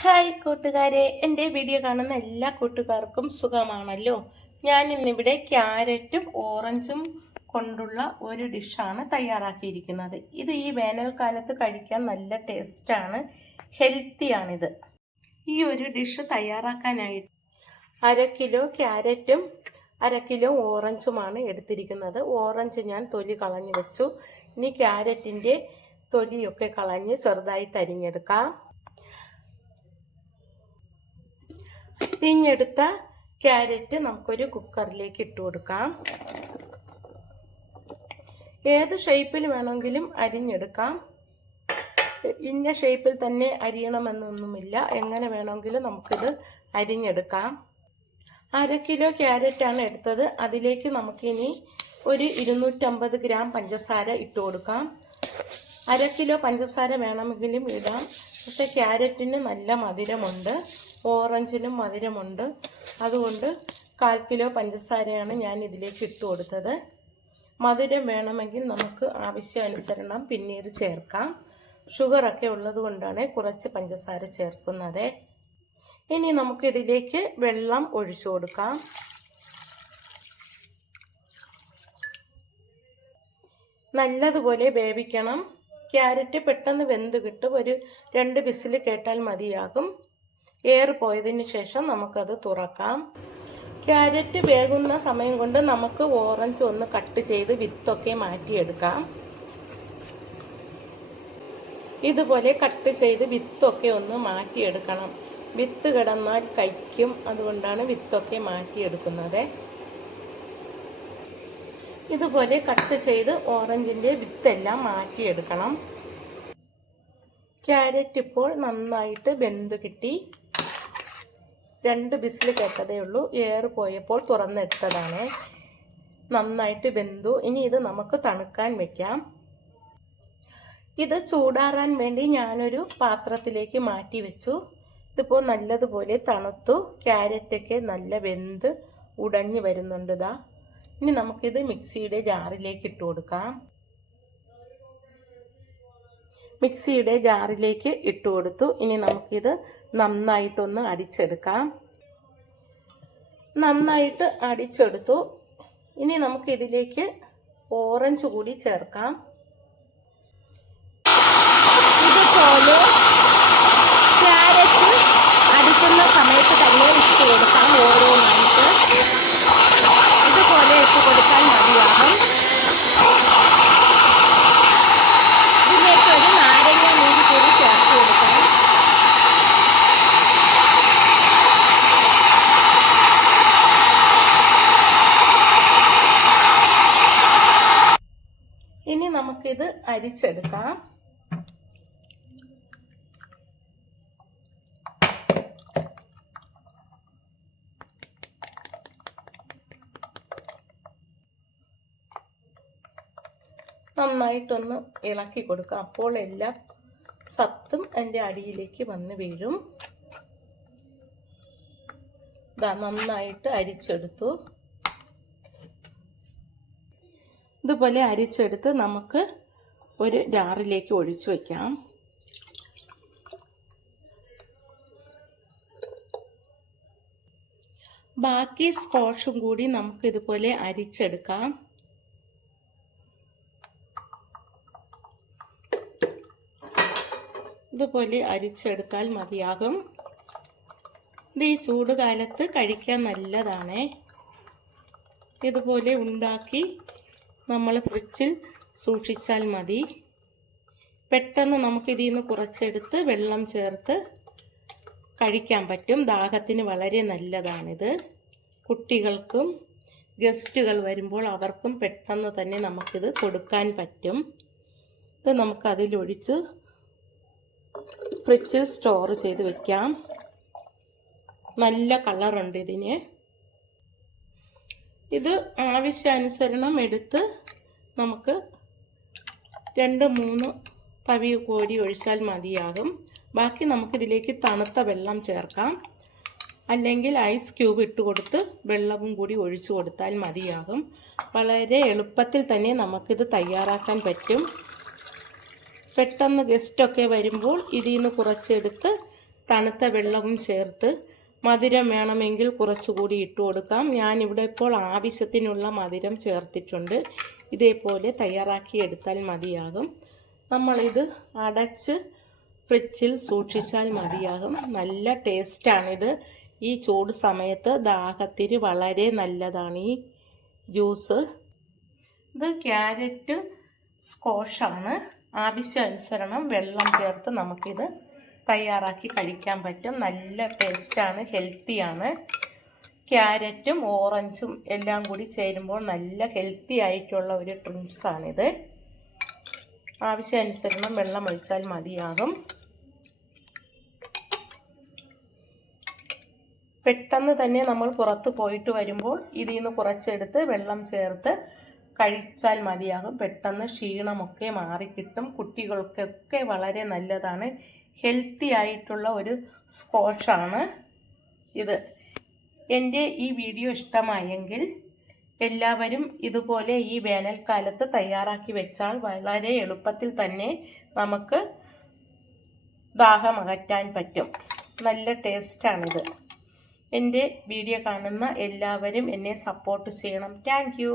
Hi കൂട്ടുകാരെ, എൻ്റെ video കാണുന്ന എല്ലാ കൂട്ടുകാർക്കും സുഖമാണല്ലോ. ഞാൻ ഇന്നിവിടെ ക്യാരറ്റും ഓറഞ്ചും കൊണ്ടുള്ള ഒരു ഡിഷാണ് തയ്യാറാക്കിയിരിക്കുന്നത്. ഇത് ഈ വേനൽക്കാലത്ത് കഴിക്കാൻ നല്ല ടേസ്റ്റാണ്, ഹെൽത്തിയാണിത്. ഈ ഒരു ഡിഷ് തയ്യാറാക്കാനായിട്ട് 1/2 കിലോ ക്യാരറ്റും 1/2 കിലോ ഓറഞ്ചുമാണ് എടുത്തിരിക്കുന്നത്. ഓറഞ്ച് ഞാൻ തൊലി കളഞ്ഞു വെച്ചു. ഇനി ക്യാരറ്റിൻ്റെ തൊലിയൊക്കെ കളഞ്ഞ് ചെറുതായിട്ട് അരിഞ്ഞെടുക്കാം. അരിഞ്ഞെടുത്ത ക്യാരറ്റ് നമുക്കൊരു കുക്കറിലേക്ക് ഇട്ട് കൊടുക്കാം. ഏത് ഷേപ്പിൽ വേണമെങ്കിലും അരിഞ്ഞെടുക്കാം. ഇന്ന ഷേപ്പിൽ തന്നെ അരിയണമെന്നൊന്നുമില്ല, എങ്ങനെ വേണമെങ്കിലും നമുക്കിത് അരിഞ്ഞെടുക്കാം. 1/2 കിലോ ക്യാരറ്റാണ് എടുത്തത്. അതിലേക്ക് നമുക്കിനി ഒരു 250 ഗ്രാം പഞ്ചസാര ഇട്ട് കൊടുക്കാം. 1/2 കിലോ പഞ്ചസാര വേണമെങ്കിലും ഇടാം, പക്ഷേ ക്യാരറ്റിന് നല്ല മധുരമുണ്ട്, ഓറഞ്ചിനും മധുരമുണ്ട്. അതുകൊണ്ട് 1/4 കിലോ പഞ്ചസാരയാണ് ഞാൻ ഇതിലേക്ക് ഇട്ട് കൊടുത്തത്. മധുരം വേണമെങ്കിൽ നമുക്ക് ആവശ്യാനുസരണം പിന്നീട് ചേർക്കാം. ഷുഗറൊക്കെ ഉള്ളത് കൊണ്ടാണ് കുറച്ച് പഞ്ചസാര ചേർക്കുന്നത്. ഇനി നമുക്കിതിലേക്ക് വെള്ളം ഒഴിച്ചു കൊടുക്കാം. നല്ലതുപോലെ വേവിക്കണം. ക്യാരറ്റ് പെട്ടെന്ന് വെന്ത് കിട്ടും. ഒരു 2 വിസിൽ കേട്ടാൽ മതിയാകും. എയർ പോയതിന് ശേഷം നമുക്കത് തുറക്കാം. ക്യാരറ്റ് വേകുന്ന സമയം കൊണ്ട് നമുക്ക് ഓറഞ്ച് ഒന്ന് കട്ട് ചെയ്ത് വിത്തൊക്കെ മാറ്റിയെടുക്കാം. ഇതുപോലെ കട്ട് ചെയ്ത് വിത്തൊക്കെ ഒന്ന് മാറ്റിയെടുക്കണം. വിത്ത് കിടന്നാൽ കഴിക്കും, അതുകൊണ്ടാണ് വിത്തൊക്കെ മാറ്റിയെടുക്കുന്നത്. ഇതുപോലെ കട്ട് ചെയ്ത് ഓറഞ്ചിൻ്റെ വിത്തെല്ലാം മാറ്റിയെടുക്കണം. ക്യാരറ്റ് ഇപ്പോൾ നന്നായിട്ട് വെന്ത് കിട്ടി. 2 വിസിൽ കേട്ടതേ ഉള്ളൂ. എയർ പോയപ്പോൾ തുറന്നെടുത്തതാണ്. നന്നായിട്ട് വെന്തു. ഇനി ഇത് നമുക്ക് തണുക്കാൻ വെക്കാം. ഇത് ചൂടാറാൻ വേണ്ടി ഞാനൊരു പാത്രത്തിലേക്ക് മാറ്റി വെച്ചു. ഇതിപ്പോൾ നല്ലതുപോലെ തണുത്തു. ക്യാരറ്റൊക്കെ നല്ല വെന്ത് ഉടഞ്ഞു വരുന്നുണ്ട്. ഇനി നമുക്കിത് മിക്സിയുടെ ജാറിലേക്ക് ഇട്ട് കൊടുക്കാം. മിക്സിയുടെ ജാറിലേക്ക് ഇട്ട് കൊടുത്തു. ഇനി നമുക്കിത് നന്നായിട്ടൊന്ന് അടിച്ചെടുക്കാം. നന്നായിട്ട് അടിച്ചെടുത്തു. ഇനി നമുക്കിതിലേക്ക് ഓറഞ്ച് കൂടി ചേർക്കാം. ഇതുപോലെ ക്യാരറ്റ് അടിക്കുന്ന സമയത്ത് തന്നെ ഇട്ട് കൊടുക്കാം. ഓരോന്നായിട്ട് ഇതുപോലെ ഇട്ട് കൊടുക്കാൻ മതിയാകും. ഇതിലേക്കൊരു നാരങ്ങ നീര് കൂടി ചേർത്ത് കൊടുക്കാം. ഇനി നമുക്കിത് അരിച്ചെടുക്കാം. നന്നായിട്ടൊന്ന് ഇളക്കി കൊടുക്കാം. അപ്പോൾ എല്ലാ സത്തും എൻ്റെ അടിയിലേക്ക് വന്ന് വീഴും. നന്നായിട്ട് അരിച്ചെടുത്തു. ഇതുപോലെ അരിച്ചെടുത്ത് നമുക്ക് ഒരു ജാറിലേക്ക് ഒഴിച്ചു വയ്ക്കാം. ബാക്കി സ്ക്വാഷും കൂടി നമുക്ക് ഇതുപോലെ അരിച്ചെടുക്കാം. ഇതുപോലെ അരിച്ചെടുത്താൽ മതിയാകും. ഇത് ഈ ചൂടുകാലത്ത് കഴിക്കാൻ നല്ലതാണ്. ഇതുപോലെ ഉണ്ടാക്കി നമ്മൾ ഫ്രിഡ്ജിൽ സൂക്ഷിച്ചാൽ മതി. പെട്ടെന്ന് നമുക്കിതിൽ നിന്ന് കുറച്ചെടുത്ത് വെള്ളം ചേർത്ത് കഴിക്കാൻ പറ്റും. ദാഹത്തിന് വളരെ നല്ലതാണിത്. കുട്ടികൾക്കും ഗസ്റ്റുകൾ വരുമ്പോൾ അവർക്കും പെട്ടെന്ന് തന്നെ നമുക്കിത് കൊടുക്കാൻ പറ്റും. ഇത് നമുക്കതിലൊഴിച്ച് ഫ്രിഡ്ജിൽ സ്റ്റോർ ചെയ്ത് വെക്കാം. നല്ല കളറുണ്ട് ഇതിന്. ഇത് ആവശ്യാനുസരണം എടുത്ത് നമുക്ക് 2-3 തവി കോരി ഒഴിച്ചാൽ മതിയാകും. ബാക്കി നമുക്കിതിലേക്ക് തണുത്ത വെള്ളം ചേർക്കാം. അല്ലെങ്കിൽ ഐസ് ക്യൂബ് ഇട്ട് കൊടുത്ത് വെള്ളവും കൂടി ഒഴിച്ചു കൊടുത്താൽ മതിയാകും. വളരെ എളുപ്പത്തിൽ തന്നെ നമുക്കിത് തയ്യാറാക്കാൻ പറ്റും. പെട്ടെന്ന് ഗസ്റ്റൊക്കെ വരുമ്പോൾ ഇതിൽ നിന്ന് കുറച്ചെടുത്ത് തണുത്ത വെള്ളവും ചേർത്ത് മധുരം വേണമെങ്കിൽ കുറച്ചുകൂടി ഇട്ട് കൊടുക്കാം. ഞാനിവിടെ ഇപ്പോൾ ആവശ്യത്തിനുള്ള മധുരം ചേർത്തിട്ടുണ്ട്. ഇതേപോലെ തയ്യാറാക്കി എടുത്താൽ മതിയാകും. നമ്മളിത് അടച്ച് ഫ്രിഡ്ജിൽ സൂക്ഷിച്ചാൽ മതിയാകും. നല്ല ടേസ്റ്റാണിത്. ഈ ചൂട് സമയത്ത് ദാഹത്തിന് വളരെ നല്ലതാണ് ഈ ജ്യൂസ്. ഇത് ക്യാരറ്റ് സ്ക്വാഷാണ്. ആവശ്യാനുസരണം വെള്ളം ചേർത്ത് നമുക്കിത് തയ്യാറാക്കി കഴിക്കാൻ പറ്റും. നല്ല ടേസ്റ്റാണ്, ഹെൽത്തിയാണ്. ക്യാരറ്റും ഓറഞ്ചും എല്ലാം കൂടി ചേരുമ്പോൾ നല്ല ഹെൽത്തി ആയിട്ടുള്ള ഒരു ഡ്രിങ്ക്സാണിത്. ആവശ്യാനുസരണം വെള്ളം ഒഴിച്ചാൽ മതിയാകും. പെട്ടെന്ന് തന്നെ നമ്മൾ പുറത്ത് പോയിട്ട് വരുമ്പോൾ ഇതിൽ നിന്ന് കുറച്ചെടുത്ത് വെള്ളം ചേർത്ത് കഴിച്ചാൽ മതിയാകും. പെട്ടെന്ന് ക്ഷീണമൊക്കെ മാറിക്കിട്ടും. കുട്ടികൾക്കൊക്കെ വളരെ നല്ലതാണ്. ഹെൽത്തി ആയിട്ടുള്ള ഒരു സ്ക്വാഷാണ് ഇത്. എൻ്റെ ഈ വീഡിയോ ഇഷ്ടമായെങ്കിൽ എല്ലാവരും ഇതുപോലെ ഈ വേനൽക്കാലത്ത് തയ്യാറാക്കി വെച്ചാൽ വളരെ എളുപ്പത്തിൽ തന്നെ നമുക്ക് ദാഹം അകറ്റാൻ പറ്റും. നല്ല ടേസ്റ്റാണിത്. എൻ്റെ വീഡിയോ കാണുന്ന എല്ലാവരും എന്നെ സപ്പോർട്ട് ചെയ്യണം. Thank you.